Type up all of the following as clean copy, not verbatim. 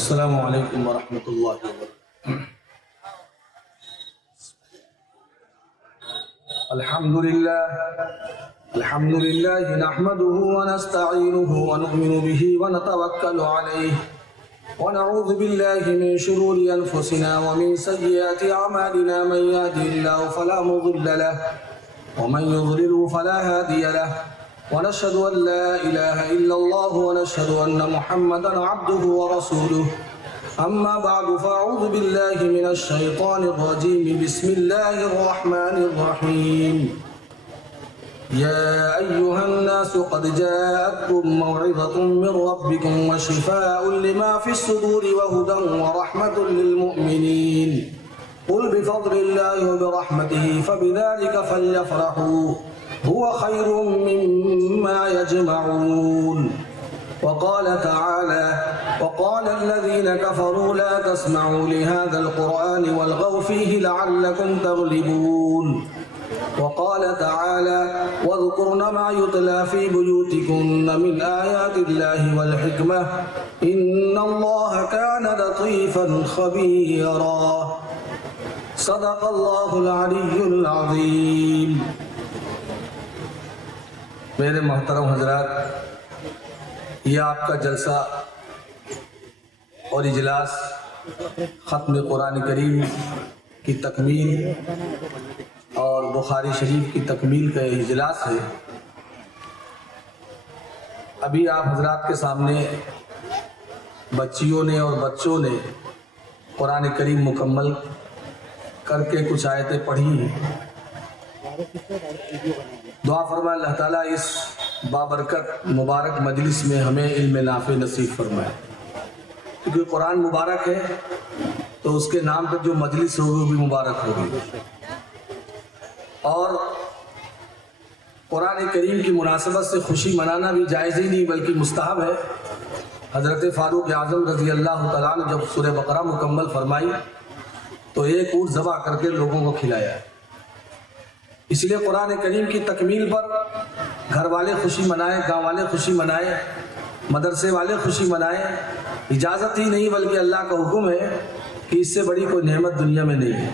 السلام علیکم ورحمۃ اللہ وبرکاتہ۔ الحمد للہ نحمده ونستعینه ونؤمن به ونتوکل علیہ ونعوذ باللہ من شرور انفسنا ومن سیئات اعمالنا، من یهده اللہ فلا مضل له ومن يضلل فلا هادي له، ونشهد أن لا إله إلا الله ونشهد أن محمدا عبده ورسوله. أما بعد فأعوذ بالله من الشيطان الرجيم. بسم الله الرحمن الرحيم. يا أيها الناس قد جاءتكم موعظة من ربكم وشفاء لما في الصدور وهدى ورحمة للمؤمنين. قل بفضل الله وبرحمته فبذلك فليفرحوا هو خير مما يجمعون. وقال تعالى: وقال الذين كفروا لا تسمعوا لهذا القرآن والغوا فيه لعلكم تغلبون. وقال تعالى: واذكرن ما يتلى في بيوتكن من آيات الله والحكمة إن الله كان لطيفا خبيرا. صدق الله العلي العظيم. میرے محترم حضرات، یہ آپ کا جلسہ اور اجلاس ختم قرآن کریم کی تکمیل اور بخاری شریف کی تکمیل کا اجلاس ہے۔ ابھی آپ حضرات کے سامنے بچیوں نے اور بچوں نے قرآن کریم مکمل کر کے کچھ آیتیں پڑھی ہیں۔ دعا فرمائے اللہ تعالیٰ اس بابرکت مبارک مجلس میں ہمیں علم نافع نصیب فرمائے، کیونکہ قرآن مبارک ہے تو اس کے نام پر جو مجلس ہوگی وہ بھی مبارک ہوگی۔ اور قرآن کریم کی مناسبت سے خوشی منانا بھی جائز ہی نہیں بلکہ مستحب ہے۔ حضرت فاروق اعظم رضی اللہ تعالیٰ نے جب سورہ بقرہ مکمل فرمائی تو ایک اونٹ ذبح کر کے لوگوں کو کھلایا۔ اس لیے قرآن کریم کی تکمیل پر گھر والے خوشی منائیں، گاؤں والے خوشی منائیں، مدرسے والے خوشی منائیں۔ اجازت ہی نہیں بلکہ اللہ کا حکم ہے کہ اس سے بڑی کوئی نعمت دنیا میں نہیں ہے۔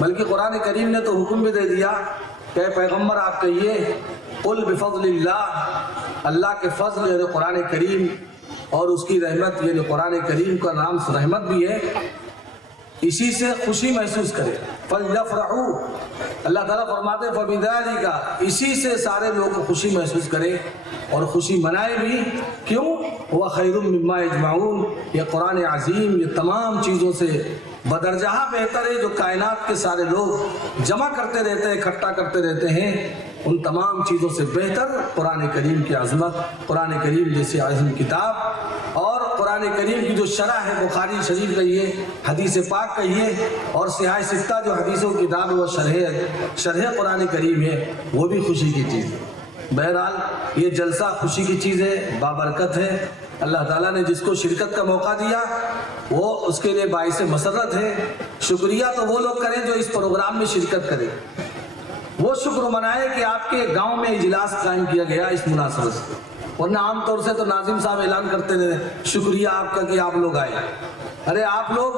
بلکہ قرآن کریم نے تو حکم بھی دے دیا کہ اے پیغمبر آپ کہیے قل بفضل اللہ، اللہ کے فضل یعنی قرآن کریم اور اس کی رحمت یعنی قرآن کریم کا نام رحمت بھی ہے، اسی سے خوشی محسوس کرے۔ فَلْيَفْرَحُوا، اللہ تعالیٰ فرماتے ہیں فَبِذَلِكَ، اسی سے سارے لوگ خوشی محسوس کرے اور خوشی منائے بھی۔ کیوں؟ هُوَ خَيْرٌ مِّمَّا يَجْمَعُونَ، یہ قرآن عظیم یہ تمام چیزوں سے بدرجہ بہتر ہے جو کائنات کے سارے لوگ جمع کرتے رہتے ہیں، اکٹھا کرتے رہتے ہیں، ان تمام چیزوں سے بہتر قرآن کریم کی عظمت، قرآن کریم جیسی عظیم کتاب اور قرآن کریم کی جو شرح ہے بخاری شریف کہیے، حدیث پاک کہیے اور صحاح ستہ جو حدیثوں کی کتاب وہ شرح قرآن کریم ہے، وہ بھی خوشی کی چیز ہے۔ بہرحال یہ جلسہ خوشی کی چیز ہے، بابرکت ہے۔ اللہ تعالیٰ نے جس کو شرکت کا موقع دیا وہ اس کے لیے باعث مسرت ہے۔ شکریہ تو وہ لوگ کریں جو اس پروگرام میں شرکت کریں، وہ شکر منائے کہ آپ کے گاؤں میں اجلاس قائم کیا گیا اس مناسبت سے، ورنہ عام طور سے تو ناظم صاحب اعلان کرتے رہے شکریہ آپ کا کہ آپ لوگ آئے۔ ارے آپ لوگ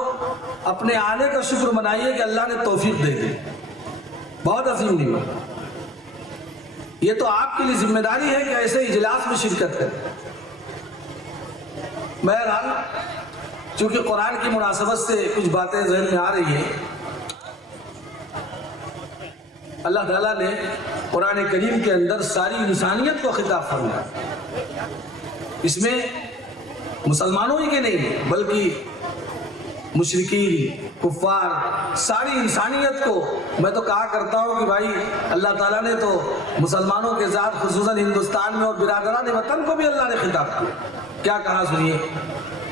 اپنے آنے کا شکر منائیے کہ اللہ نے توفیق دے دی، بہت عظیم نعمت۔ یہ تو آپ کے لیے ذمہ داری ہے کہ ایسے اجلاس میں شرکت کریں۔ بہرحال چونکہ قرآن کی مناسبت سے کچھ باتیں ذہن میں آ رہی ہیں، اللہ تعالیٰ نے قرآن کریم کے اندر ساری انسانیت کو خطاب فرمایا۔ اس میں مسلمانوں ہی کے نہیں بلکہ مشرکین، کفار، ساری انسانیت کو میں تو کہا کرتا ہوں کہ بھائی اللہ تعالیٰ نے تو مسلمانوں کے ذات خصوصاً ہندوستان میں اور برادران وطن کو بھی اللہ نے خطاب کیا۔ کیا کہا سنیے،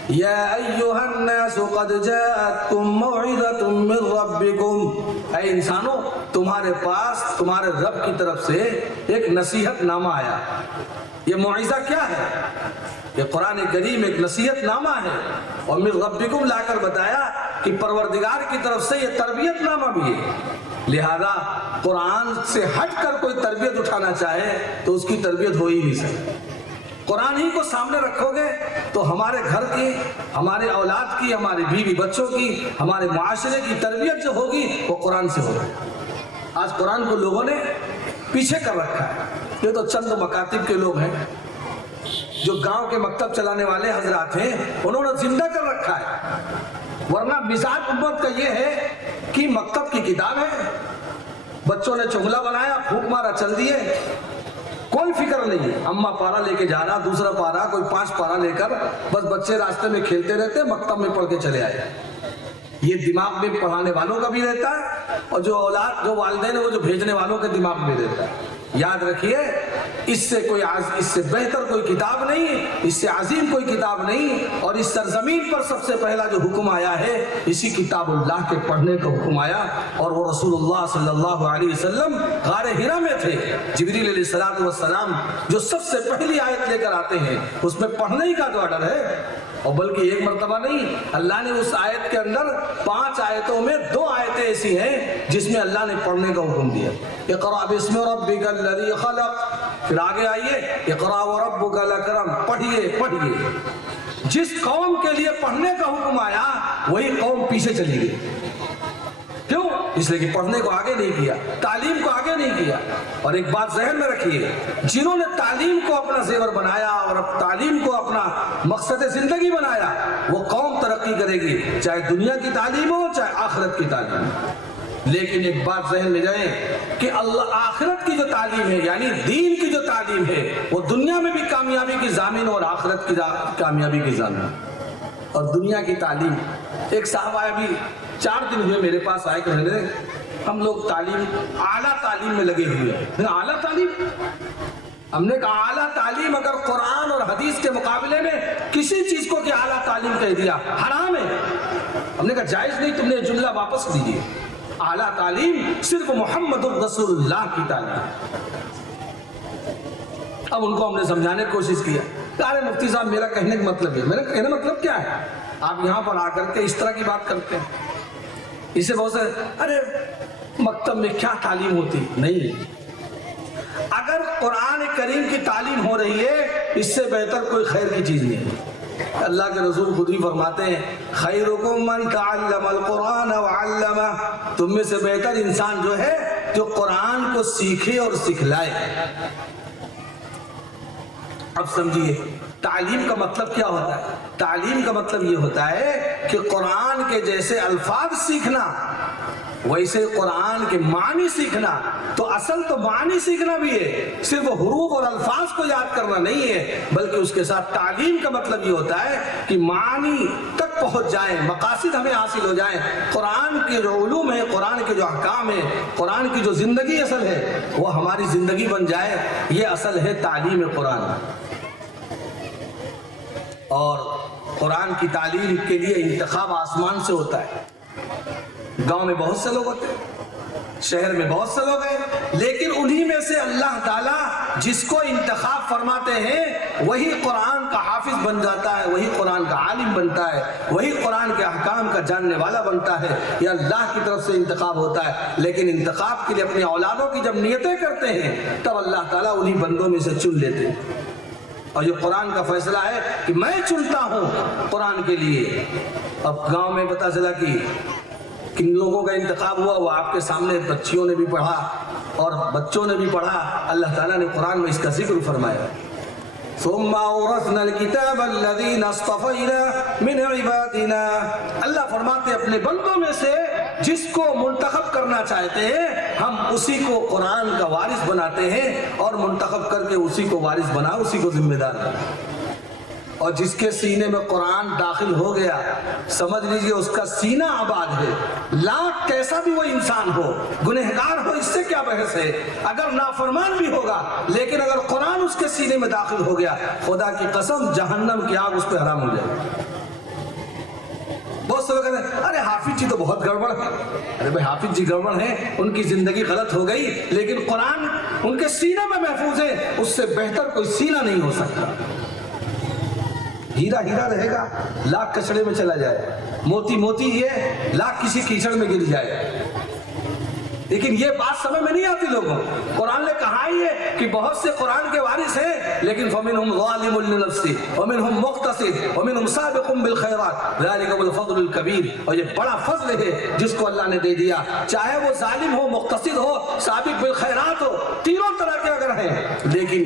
یا ایھا الناس قد جاءتکم موعظۃ من ربکم، اے انسانوں تمہارے پاس تمہارے رب کی طرف سے ایک نصیحت نامہ آیا۔ یہ موعظہ کیا ہے؟ یہ قرآن کریم ایک نصیحت نامہ ہے، اور من ربکم لا کر بتایا کہ پروردگار کی طرف سے یہ تربیت نامہ بھی ہے۔ لہذا قرآن سے ہٹ کر کوئی تربیت اٹھانا چاہے تو اس کی تربیت ہو ہی نہیں سکتی۔ قرآن ہی کو سامنے رکھو گے تو ہمارے گھر کی، ہمارے اولاد کی، ہمارے بیوی بچوں کی، ہمارے معاشرے کی تربیت جو ہوگی وہ قرآن سے ہوگی۔ آج قرآن کو لوگوں نے پیچھے کر رکھا ہے۔ یہ تو چند مکاتب کے لوگ ہیں جو گاؤں کے مکتب چلانے والے حضرات ہیں، انہوں نے زندہ کر رکھا ہے، ورنہ مزاج امت کا یہ ہے کہ مکتب کی کتاب ہے، بچوں نے چغلا بنایا، پھونک مارا، چل دیے، کوئی فکر نہیں ہے۔ اما پارا لے کے جانا، دوسرا پارا، کوئی 5 پارا لے کر، بس بچے راستے میں کھیلتے رہتے، مکتب میں پڑھ کے چلے آئے۔ یہ دماغ میں پڑھانے والوں کا بھی رہتا ہے، اور جو اولاد، جو والدین ہیں، وہ جو بھیجنے والوں کے دماغ میں رہتا ہے۔ یاد رکھیے، اس سے بہتر کوئی کتاب نہیں، اس سے عظیم کوئی کتاب نہیں، اور اس سرزمین پر سب سے پہلا جو حکم آیا ہے، اسی کتاب اللہ کے پڑھنے کا حکم آیا، اور وہ رسول اللہ صلی اللہ علیہ وسلم غار حرا میں تھے۔ جبریل علیہ السلام جو سب سے پہلی آیت لے کر آتے ہیں، اس میں پڑھنے ہی کا تو آرڈر ہے، اور بلکہ ایک مرتبہ نہیں، اللہ نے اس آیت کے اندر 5 آیتوں میں 2 آیتیں ایسی ہیں جس میں اللہ نے پڑھنے کا حکم دیا۔ اقرأ باسم ربک الذی خلق، پھر آگے آئیے، اقرأ وربک الاکرم، پڑھیے۔ جس قوم کے لیے پڑھنے کا حکم آیا وہی قوم پیچھے چلی گئی۔ کیوں؟ اس لیے کہ پڑھنے کو آگے نہیں کیا، تعلیم کو آگے نہیں کیا۔ اور ایک بات ذہن میں رکھیے، جنہوں نے تعلیم کو اپنا زیور بنایا اور تعلیم کو اپنا مقصد زندگی بنایا، وہ قوم ترقی کرے گی، چاہے دنیا کی تعلیم ہو چاہے آخرت کی تعلیم ہو۔ لیکن ایک بات ذہن میں جائے کہ اللہ آخرت کی جو تعلیم ہے، یعنی دین کی جو تعلیم ہے، وہ دنیا میں بھی کامیابی کی ضامن اور آخرت کی کامیابی کی ضامن۔ اور دنیا کی تعلیم، ایک صاحب آئے، ابھی 4 دن ہوئے میرے پاس آئے، کہنے ہم لوگ اعلیٰ تعلیم میں لگے ہوئے ہیں۔ اعلیٰ تعلیم؟ ہم نے کہا اعلیٰ تعلیم اگر قرآن اور حدیث کے مقابلے میں کسی چیز کو کہ اعلیٰ تعلیم کہہ دیا، حرام ہے۔ ہم نے کہا جائز نہیں، تم نے جملہ واپس لیجیے۔ اعلیٰ تعلیم صرف محمد الرسول اللہ کی تعلیم۔ اب ان کو ہم نے سمجھانے کی کوشش کیا، ارے مفتی صاحب میرا کہنے کا مطلب یہ، میرا کہنے کا مطلب کیا ہے؟ آپ یہاں پر آ کر کے اس طرح کی بات کرتے ہیں، اسے بہت سے ارے مکتب میں کیا تعلیم ہوتی؟ نہیں، اگر قرآن کریم کی تعلیم ہو رہی ہے، اس سے بہتر کوئی خیر کی چیز نہیں ہے۔ اللہ کے رسول خود ہی فرماتے ہیں، خیرکم من تعلم القرآن وعلمہ، تم میں سے بہتر انسان جو ہے جو قرآن کو سیکھے اور سکھلائے۔ اب سمجھیے تعلیم کا مطلب کیا ہوتا ہے؟ تعلیم کا مطلب یہ ہوتا ہے کہ قرآن کے جیسے الفاظ سیکھنا، ویسے قرآن کے معنی سیکھنا۔ تو اصل تو معنی سیکھنا بھی ہے، صرف حروف اور الفاظ کو یاد کرنا نہیں ہے، بلکہ اس کے ساتھ تعلیم کا مطلب یہ ہوتا ہے کہ معنی تک پہنچ جائیں، مقاصد ہمیں حاصل ہو جائیں، قرآن کے جو علوم ہیں، قرآن کے جو احکام ہیں، قرآن کی جو زندگی اصل ہے وہ ہماری زندگی بن جائے۔ یہ اصل ہے تعلیم قرآن۔ اور قرآن کی تعلیم کے لیے انتخاب آسمان سے ہوتا ہے۔ گاؤں میں بہت سے لوگ ہوتے ہیں، شہر میں بہت سے لوگ ہیں، لیکن انہی میں سے اللہ تعالیٰ جس کو انتخاب فرماتے ہیں وہی قرآن کا حافظ بن جاتا ہے، وہی قرآن کا عالم بنتا ہے، وہی قرآن کے احکام کا جاننے والا بنتا ہے۔ یہ اللہ کی طرف سے انتخاب ہوتا ہے، لیکن انتخاب کے لیے اپنی اولادوں کی جب نیتیں کرتے ہیں تب اللہ تعالیٰ انہی بندوں میں سے چن لیتے ہیں۔ اور یہ قرآن کا فیصلہ ہے کہ میں چنتا ہوں قرآن کے لیے۔ اب گاؤں میں پتہ چلا کہ کن لوگوں کا انتخاب ہوا، وہ آپ کے سامنے بچیوں نے بھی پڑھا اور بچوں نے بھی پڑھا۔ اللہ تعالیٰ نے قرآن میں اس کا ذکر فرمایا، ثم اورثنا الكتاب الذين اصطفينا من عبادنا۔ اللہ فرماتے ہیں اپنے بندوں میں سے جس کو منتخب کرنا چاہتے ہیں ہم اسی کو قرآن کا وارث بناتے ہیں، اور منتخب کر کے اسی کو وارث بنا، اسی کو ذمہ دار بنا۔ اور جس کے سینے میں قرآن داخل ہو گیا سمجھ لیجئے اس کا سینہ آباد ہے، لاکھ کیسا بھی وہ انسان ہو، گنہگار ہو، اس سے کیا بحث ہے، اگر نافرمان بھی ہوگا لیکن اگر قرآن اس کے سینے میں داخل ہو گیا، خدا کی قسم جہنم کی آگ اس پہ حرام ہو جائے۔ بہت سے لوگ کہتے ہیں ارے حافظ جی تو بہت گڑبڑ ہے۔ ارے بھائی حافظ جی گڑبڑ ہے، ان کی زندگی غلط ہو گئی، لیکن قرآن ان کے سینے میں محفوظ ہے، اس سے بہتر کوئی سینہ نہیں ہو سکتا۔ ہیرا ہیرا رہے گا، لاکھ کچڑے میں چلا جائے، موتی موتی یہ لاکھ کسی کیچڑ میں گر جائے۔ لیکن یہ بات سمجھ میں نہیں آتی لوگوں. قرآن نے کہا ہی ہے کہ بہت سے قرآن کے وارث ہیں، لیکن فَمِنْهُمْ ظَالِمٌ لِنَفْسِهِ وَمِنْهُمْ مُقْتَصِدٌ وَمِنْهُمْ سَابِقٌ بِالْخَيْرَاتِ ذَلِكَ هُوَ الْفَضْلُ الْكَبِيرُ. اور یہ بڑا فضل ہے جس کو اللہ نے دے دیا، چاہے وہ ظالم ہو، مقتصد ہو، سابق بالخیرات ہو، تینوں طرح کے اگر ہیں، لیکن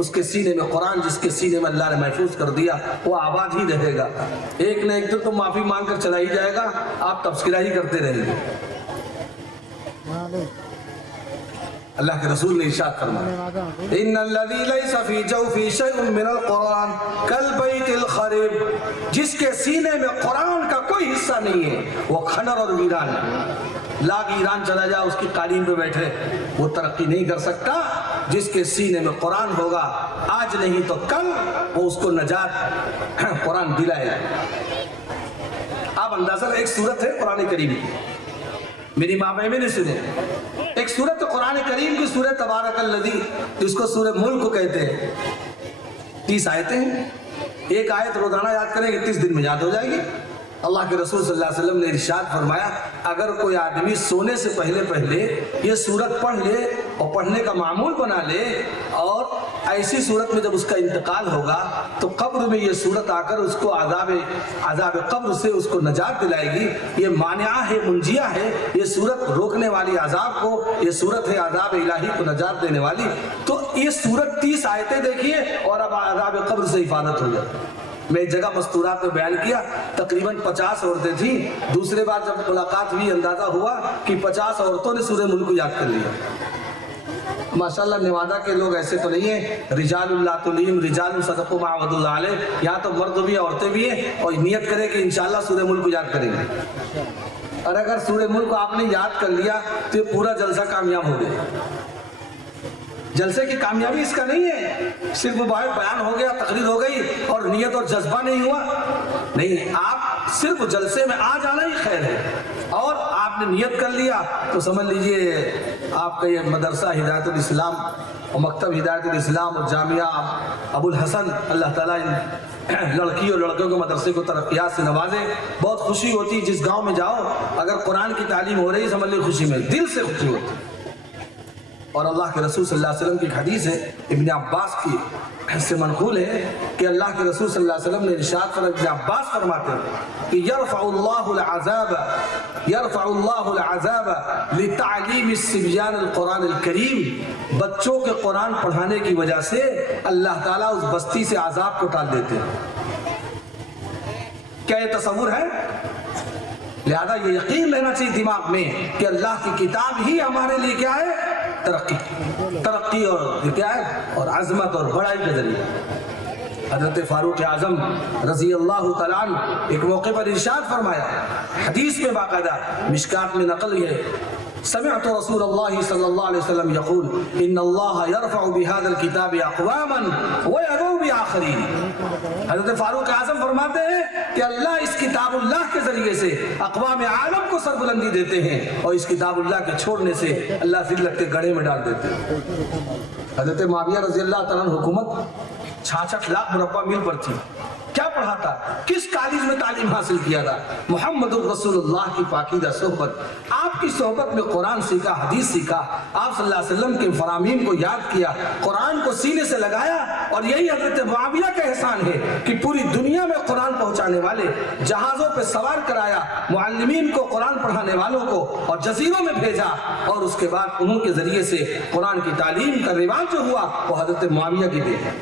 اس کے سینے میں قرآن، جس کے سینے میں اللہ نے محفوظ کر دیا، وہ آباد ہی رہے گا. ایک نہ ایک دن تو معافی مانگ کر چلا ہی جائے گا، آپ تبصرہ ہی کرتے رہیں گے. اللہ کے رسول نے ارشاد فرمایا ان الذی لیس فی جوفی شیء من القرآن کالبیت الخرب، جس کے سینے میں قرآن کا کوئی حصہ نہیں ہے وہ کھنڈر اور ویران ہے. لاگ ایران چلا جائے اس کی قالین پہ بیٹھے، وہ ترقی نہیں کر سکتا. جس کے سینے میں قرآن ہوگا، آج نہیں تو کل وہ اس کو نجات قرآن دلائے گا. آپ اندازہ، ایک سورت ہے قرآن کریم کی، میری ماں بہن نے سنے، ایک سورت قرآن کریم کی سورت تبارک الذی، جس کو سورہ ملک کہتے ہیں. 30 آیتیں ہیں، ایک آیت روزانہ یاد کریں گے 30 دن میں یاد ہو جائے گی. اللہ کے رسول صلی اللہ علیہ وسلم نے ارشاد فرمایا اگر کوئی آدمی سونے سے پہلے یہ سورت پڑھ لے اور پڑھنے کا معمول بنا لے، اور ایسی صورت میں جب اس کا انتقال ہوگا تو قبر میں یہ صورت آ کر اس کو عذاب قبر سے اس کو نجات دلائے گی. یہ مانعہ ہے، منجیہ ہے، یہ صورت روکنے والی عذاب کو، یہ صورت ہے عذاب الہی کو نجات دینے والی. تو یہ صورت 30 آیتیں دیکھیے اور اب عذاب قبر سے حفاظت ہو جائے. میں ایک جگہ مستورات میں بیان کیا، تقریباً 50 عورتیں تھیں. دوسرے بار جب ملاقات ہوئی اندازہ ہوا کہ 50 عورتوں نے سورہ ملک کو یاد کر لیا. ماشاءاللہ نوادہ کے لوگ ایسے تو نہیں ہیں، رجال اللہ تلیم رجال صدقوا ما عهد اللہ علیہ. یہاں تو مرد بھی ہیں، عورتیں بھی ہیں، اور نیت کریں کہ انشاءاللہ سورہ ملک کو یاد کریں گے. اور اگر سورہ ملک کو آپ نے یاد کر لیا تو یہ پورا جلسہ کامیاب ہو گیا. جلسے کی کامیابی اس کا نہیں ہے صرف بیان ہو گیا، تقریر ہو گئی اور نیت اور جذبہ نہیں ہوا. نہیں، آپ صرف جلسے میں آ جانا ہی خیر ہے، اور آپ نے نیت کر لیا تو سمجھ لیجئے آپ کا یہ مدرسہ ہدایت الاسلام اور مکتب ہدایت الاسلام اور جامعہ ابو الحسن، اللہ تعالیٰ ان لڑکی اور لڑکوں کے مدرسے کو ترقیات سے نوازے. بہت خوشی ہوتی ہے جس گاؤں میں جاؤ اگر قرآن کی تعلیم ہو رہی، سمجھ لیجیے خوشی میں دل سے خوشی ہوتی. اور اللہ کے رسول صلی اللہ علیہ وسلم کی حدیث ہے، ابن عباس کی سے منقول ہے کہ اللہ کے رسول صلی اللہ علیہ وسلم نے ارشاد فرمایا، ابن عباس فرماتے ہیں کہ یرفع اللہ العذاب لتعلیم الصبیان القرآن الکریم. بچوں کے قرآن پڑھانے کی وجہ سے اللہ تعالیٰ اس بستی سے عذاب کو ٹال دیتے ہیں. کیا یہ تصور ہے؟ لہذا یہ یقین رہنا چاہیے دماغ میں کہ اللہ کی کتاب ہی ہمارے لیے کیا ہے؟ ترقی اور کیا ہے؟ اور عظمت اور بڑائی کا ذریعہ. حضرت فاروق اعظم رضی اللہ تعالیٰ عنہ ایک موقع پر ارشاد فرمایا، حدیث میں باقاعدہ مشکات میں نقل ہے، سمعت رسول اللہ صلی اللہ علیہ وسلم یقول ان اللہ یرفع بهذا الكتاب اقواما ويضع بآخرین. حضرت فاروق اعظم فرماتے ہیں کہ اللہ اس کتاب اللہ کے ذریعے سے اقوام عالم کو سربلندی دیتے ہیں، اور اس کتاب اللہ کے چھوڑنے سے اللہ ذلت کے گڑھے میں ڈال دیتے ہیں. حضرت معاویہ رضی اللہ تعالیٰ عنہ حکومت 66 لاکھ مربع میل پر تھی. کیا پڑھا تھا؟ کس کالج میں تعلیم حاصل کیا تھا؟ محمد الرسول اللہ کی پاکیزہ صحبت. آپ کی صحبت میں قرآن سیکھا، حدیث سیکھا، آپ صلی اللہ علیہ وسلم کے فرامین کو یاد کیا، قرآن کو سینے سے لگایا. اور یہی حضرت معاویہ کا احسان ہے کہ پوری دنیا میں قرآن پہنچانے والے جہازوں پہ سوار کرایا، معلمین کو، قرآن پڑھانے والوں کو، اور جزیروں میں بھیجا. اور اس کے بعد انہوں کے ذریعے سے قرآن کی تعلیم کا رواج جو ہوا وہ حضرت معاویہ کی دین ہے.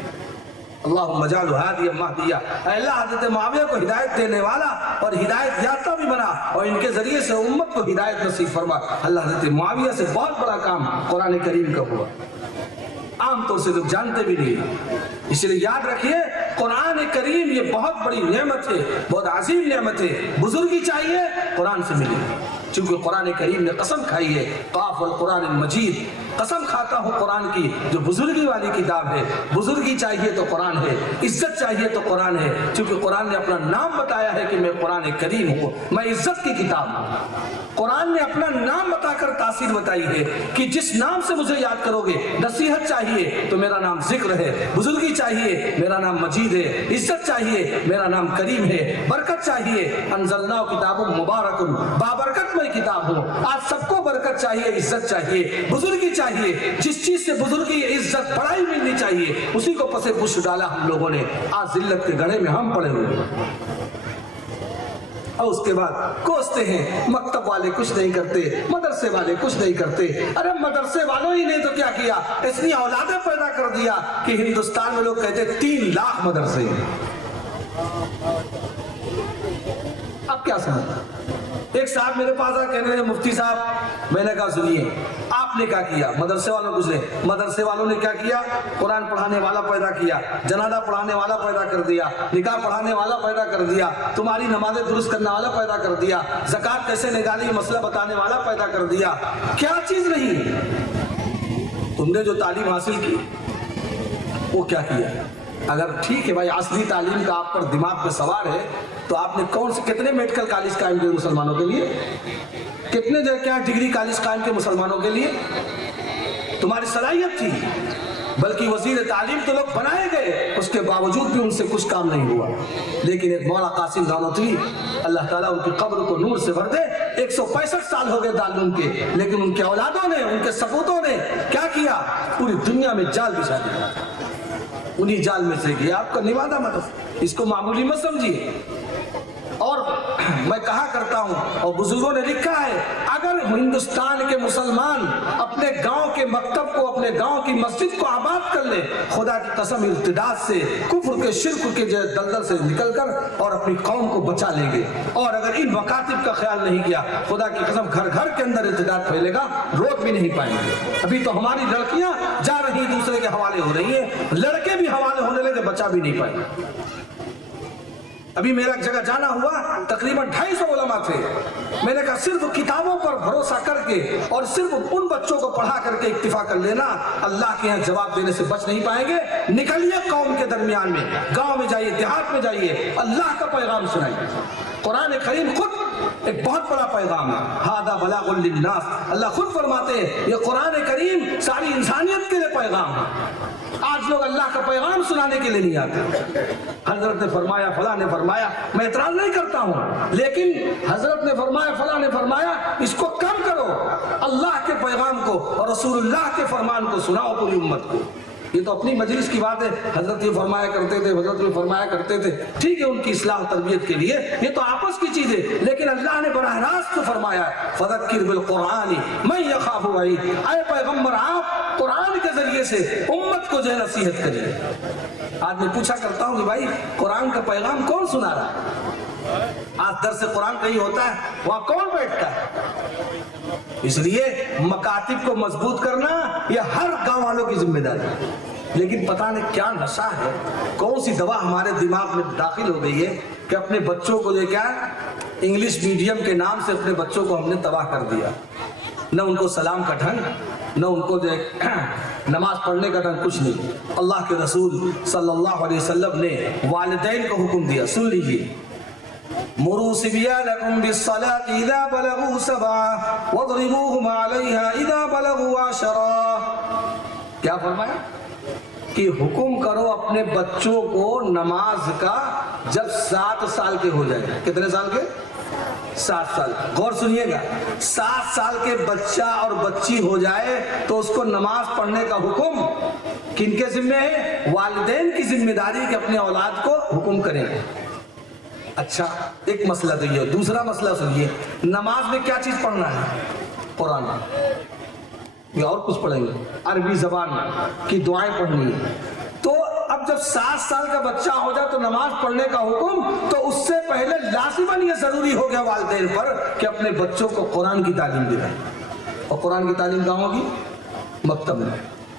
اللہم اجعلہ ہادیا مہدیا. اے اللہ حضرت معاویہ کو ہدایت دینے والا اور ہدایت یافتہ بھی بنا، اور ان کے ذریعے سے امت کو ہدایت نصیب فرما. اللہ حضرت معاویہ سے بہت بڑا کام قرآن کریم کا ہوا، عام طور سے لوگ جانتے بھی نہیں. اس لیے یاد رکھیے قرآن کریم یہ بہت بڑی نعمت ہے، بہت عظیم نعمت ہے. بزرگی چاہیے قرآن سے ملے، چونکہ قرآن کریم نے قسم کھائی ہے قاف والقرآن المجید قسم کھاتا ہوں قرآن کی جو بزرگی والی کتاب ہے، بزرگی چاہیے تو قرآن ہے، عزت چاہیے تو قرآن ہے، چونکہ قرآن نے اپنا نام بتایا ہے کہ میں قرآن کریم ہوں، میں عزت کی کتاب ہوں۔ قرآن نے اپنا نام بتا کر تاثیر بتائی ہے کہ جس نام سے مجھے یاد کرو گے، نصیحت چاہیے تو میرا نام ذکر ہے، بزرگی چاہیے میرا نام مجید ہے، عزت چاہیے میرا نام کریم ہے، برکت چاہیے انزلنا کتاب مبارک، بابرکت میں کتاب ہوں۔ آج سب کو برکت چاہیے، عزت چاہیے، بزرگی چاہیے، جس چیز سے بزرگی عزت بڑائی ملنی چاہیے اسی کو پس پش ڈالا ہم لوگوں نے۔ آج ذلت کے گڑھے میں ہم پڑے ہوئے ہیں، اور اس کے بعد کوستے ہیں مکتب والے کچھ نہیں کرتے، مدرسے والے کچھ نہیں کرتے۔ ارے مدرسے والوں ہی نے تو کیا کیا، اتنی اولادیں پیدا کر دیا کہ ہندوستان میں لوگ کہتے 3 لاکھ مدرسے ہیں۔ اب کیا سمجھا؟ ایک صاحب میرے پاس آ کہنے لگے مفتی صاحب، میں نے کہا سنیے آپ نے کیا کیا؟ مدرسے والوں کچھ نہیں، مدرسے والوں نے کیا کیا؟ قرآن پڑھانے والا پیدا کیا، جنازہ پڑھانے والا پیدا کر دیا، نکاح پڑھانے والا پیدا کر دیا، تمہاری نمازیں درست کرنے والا پیدا کر دیا، زکوٰۃ کیسے نکالی مسئلہ بتانے والا پیدا کر دیا۔ کیا چیز نہیں؟ تم نے جو تعلیم حاصل کی وہ کیا کیا؟ اگر ٹھیک ہے بھائی عصری تعلیم کا آپ پر دماغ پہ سوار ہے تو آپ نے کتنے میڈیکل کالج قائم کیے مسلمانوں کے لیے؟ کتنے کیا ڈگری کالج قائم کیے مسلمانوں کے لیے؟ تمہاری صلاحیت تھی، بلکہ وزیر تعلیم تو لوگ بنائے گئے، اس کے باوجود بھی ان سے کچھ کام نہیں ہوا۔ لیکن ایک مولانا قاسم نانوتوی، اللہ تعالیٰ ان کی قبر کو نور سے بھر دے، 165 سال ہو گئے دارالعلوم کے، لیکن ان کے اولادوں نے، ان کے سپوتوں نے کیا کیا؟ پوری دنیا میں جال بچھا دیا، انہی جال میں سے کیا۔ آپ کا نوادہ مت، اس کو معمولی مت سمجھیے۔ اور میں کہا کرتا ہوں اور بزرگوں نے لکھا ہے، اگر ہندوستان کے مسلمان اپنے گاؤں کے مکتب کو، اپنے گاؤں کی مسجد کو آباد کر لے، خدا کی قسم ارتداد سے، کفر کے شرک کے دلدل سے نکل کر اور اپنی قوم کو بچا لیں گے۔ اور اگر ان مکاتب کا خیال نہیں کیا، خدا کی قسم گھر گھر کے اندر ارتداد پھیلے گا، روک بھی نہیں پائیں گے۔ ابھی تو ہماری لڑکیاں جا رہی دوسرے کے حوالے ہو رہی ہیں، لڑکے بھی حوالے ہونے لگے، بچا بھی نہیں پائیں گے۔ ابھی میرا ایک جگہ جانا ہوا، تقریباً 250 علماء تھے۔ میں نے کہا صرف کتابوں پر بھروسہ کر کے اور صرف ان بچوں کو پڑھا کر کے اکتفا کر لینا، اللہ کے یہاں جواب دینے سے بچ نہیں پائیں گے۔ نکلیے قوم کے درمیان میں، گاؤں میں جائیے، دیہات میں جائیے، اللہ کا پیغام سنائیے۔ قرآن کریم خود ایک بہت بڑا پیغام ہے، ھذا بلاغ للناس۔ اللہ خود فرماتے ہیں یہ قرآن کریم ساری انسانیت کے لیے پیغام ہے۔ آج لوگ اللہ کا پیغام سنانے کے لیے نہیں آتے۔ حضرت نے فرمایا، فلاں نے فرمایا، میں اعتراض نہیں کرتا ہوں، لیکن حضرت نے فرمایا، فلاں نے فرمایا، اس کو کم کرو۔ اللہ کے پیغام کو اور رسول اللہ کے فرمان کو سناؤ پوری امت کو۔ یہ تو اپنی مجلس کی بات ہے، حضرت یہ فرمایا کرتے تھے، حضرت یہ فرمایا کرتے تھے، ٹھیک ہے ان کی اصلاح و تربیت کے لیے، یہ تو آپس کی چیز ہے، لیکن اللہ نے براہ راست تو فرمایا فذکر بالقرآن من یخاف وعید۔ اے پیغمبر آپ قرآن کے ذریعے سے امت کو جو ہے نصیحت کریے۔ آج میں پوچھا کرتا ہوں کہ بھائی قرآن کا پیغام کون سنا رہا ہے؟ آج درس قرآن کہیں ہوتا ہے، وہاں کون بیٹھتا ہے؟ اس لیے مکاتب کو مضبوط کرنا یہ ہر گاؤں والوں کی ذمہ داری ہے۔ لیکن پتہ نہیں کیا نشہ ہے، کون سی دوا ہمارے دماغ میں داخل ہو گئی ہے کہ اپنے بچوں کو جو کیا انگلش میڈیم کے نام سے اپنے بچوں کو ہم نے تباہ کر دیا۔ نہ ان کو سلام کا ڈھنگ، نہ ان کو جو نماز پڑھنے کا ڈھنگ، کچھ نہیں۔ اللہ کے رسول صلی اللہ علیہ وسلم نے والدین کو حکم دیا، سن لیجیے، مروا صبيانكم بالصلاة إذا بلغوا 7 واضربوهم عليها إذا بلغوا 10۔ کیا فرمایا کہ حکم کرو اپنے بچوں کو نماز کا جب 7 سال کے ہو جائے۔ کتنے سال کے؟ 7 سال۔ غور سنیے گا، 7 سال کے بچہ اور بچی ہو جائے تو اس کو نماز پڑھنے کا حکم کن کے ذمہ ہے؟ والدین کی ذمہ داری کہ اپنے اولاد کو حکم کریں۔ اچھا ایک مسئلہ تو یہ، دوسرا مسئلہ سنیے، نماز میں کیا چیز پڑھنا ہے؟ قرآن، یا اور کچھ پڑھیں گے؟ عربی زبان کی دعائیں پڑھنی ہے۔ تو اب جب 7 سال کا بچہ ہو جائے تو نماز پڑھنے کا حکم، تو اس سے پہلے لازماً یہ ضروری ہو گیا والدین پر کہ اپنے بچوں کو قرآن کی تعلیم دلائیں۔ اور قرآن کی تعلیم کہاں ہوگی؟ مکتب میں۔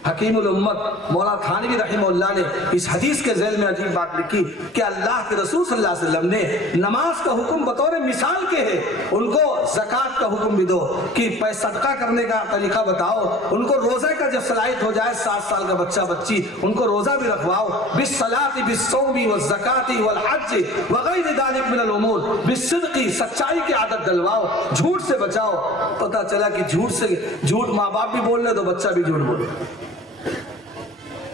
حکیم الامت مولا تھانوی رحمہ اللہ نے اس حدیث کے ذیل میں عجیب بات لکھی کہ اللہ کے رسول صلی اللہ علیہ وسلم نے نماز کا حکم بطور مثال کے ہے، ان کو زکوٰۃ کا حکم بھی دو کہ صدقہ کرنے کا طریقہ بتاؤ، ان کو روزے کا جب صلاحیت ہو جائے 7 سال کا بچہ بچی ان کو روزہ بھی رکھواؤ، بالصلاۃ بالصوم والزکاۃ والحج وغیر ذلک من الامور، بالصدق سچائی کی عادت ڈلواؤ، جھوٹ سے بچاؤ۔ پتہ چلا کہ جھوٹ ماں باپ بھی بول رہے تو بچہ بھی جھوٹ بولے۔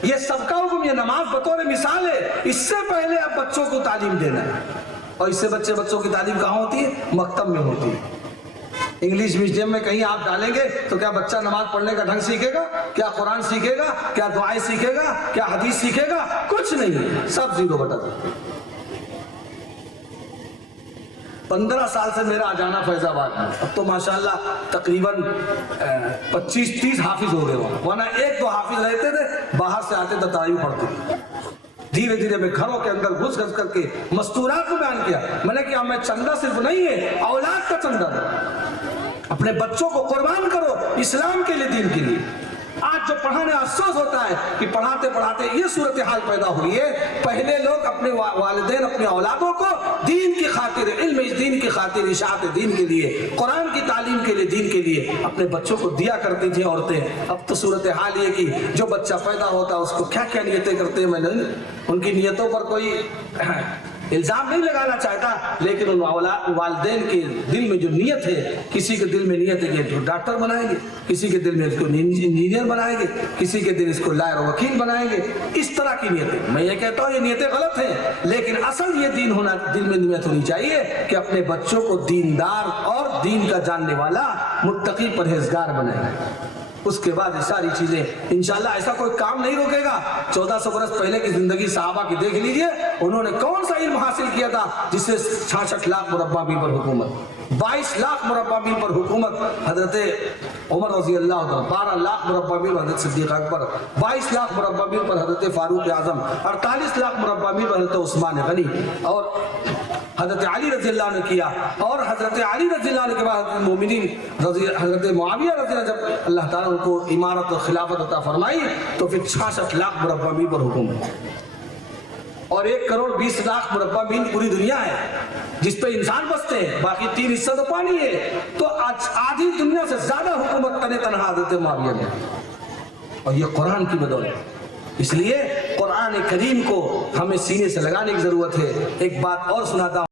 یہ سب کا حکم، یہ نماز بطور مثال ہے، اس سے پہلے اب بچوں کو تعلیم دینا ہے، اور اس سے بچوں کی تعلیم کہاں ہوتی ہے؟ مکتب میں ہوتی ہے۔ انگلش میڈیم میں کہیں آپ ڈالیں گے تو کیا بچہ نماز پڑھنے کا ڈھنگ سیکھے گا؟ کیا قرآن سیکھے گا؟ کیا دعائیں سیکھے گا؟ کیا حدیث سیکھے گا؟ کچھ نہیں، سب زیرو بٹا دو۔ 15 سال سے میرا جانا فیض آباد میں، اب تو ماشاءاللہ تقریباً 25-30 حافظ ہو گئے وہاں، ورنہ 1-2 حافظ رہتے تھے، باہر سے آتے تھے تراویح پڑھتے تھے۔ دھیرے دھیرے میں گھروں کے اندر گھس کر کے مستورات کو بیان کیا، میں نے کہا میں چندہ صرف نہیں ہے، اولاد کا چندہ دو، اپنے بچوں کو قربان کرو اسلام کے لیے، دین کے لیے۔ آج جو پڑھانے افسوس ہوتا ہے کہ پڑھاتے پڑھاتے یہ صورتحال پیدا ہوئی ہے۔ پہلے لوگ اپنے والدین اپنے اولادوں کو دین کی خاطر، علم دین کی خاطر، اشاعت دین کے لیے، قرآن کی تعلیم کے لیے، دین کے لیے اپنے بچوں کو دیا کرتی تھیں عورتیں۔ اب تو صورتحال یہ کہ جو بچہ پیدا ہوتا ہے اس کو کیا کیا نیتیں کرتے ہیں، میں نے ان کی نیتوں پر کوئی الزام نہیں لگانا چاہتا، لیکن ان والدین کے دل میں جو نیت ہے، کسی کے دل میں نیت ہے کہ ڈاکٹر بنائیں گے، کسی کے دل میں اس کو انجینئر بنائیں گے، کسی کے دل اس کو لائر و وکیل بنائیں گے، اس طرح کی نیتیں۔ میں یہ کہتا ہوں یہ نیتیں غلط ہیں، لیکن اصل یہ دین ہونا، دل میں نیت ہونی چاہیے کہ اپنے بچوں کو دیندار اور دین کا جاننے والا، متقی، پرہیزگار بنائیں۔ اس کے بعد یہ ساری چیزیں انشاءاللہ ایسا کوئی کام نہیں روکے گا۔ 1400 برس پہلے کی زندگی صحابہ کی دیکھ لیجئے، انہوں نے کون سا علم حاصل کیا تھا جس سے 66 لاکھ مربع میل پر حکومت، 22 لاکھ مربع میل پر حکومت حضرت عمر رضی اللہ عنہ، 12 لاکھ مربع میل حضرت صدیق اکبر، 22 لاکھ مربع میل پر حضرت فاروق اعظم، 48 لاکھ مربع میل پر حضرت عثمان غنی، اور حضرت علی رضی اللہ عنہ کیا، اور حضرت علی رضی اللہ عنہ کے بعد حضرت مومنین حضرت معاویہ رضی اللہ عنہ، جب اللہ تعالیٰ ان کو امارت و خلافت عطا فرمائی تو پھر 66 لاکھ مربع میل پر حکومت، اور 1 کروڑ 20 لاکھ مربع میل پوری دنیا ہے جس پہ انسان بستے ہیں، باقی 3 حصہ تو پانی ہے۔ تو آدھی دنیا سے زیادہ حکومت تنہا حضرت معاویہ نے، اور یہ قرآن کی بدولت۔ اس لیے قرآن کریم کو ہمیں سینے سے لگانے کی ضرورت ہے۔ ایک بات اور سناتا ہوں۔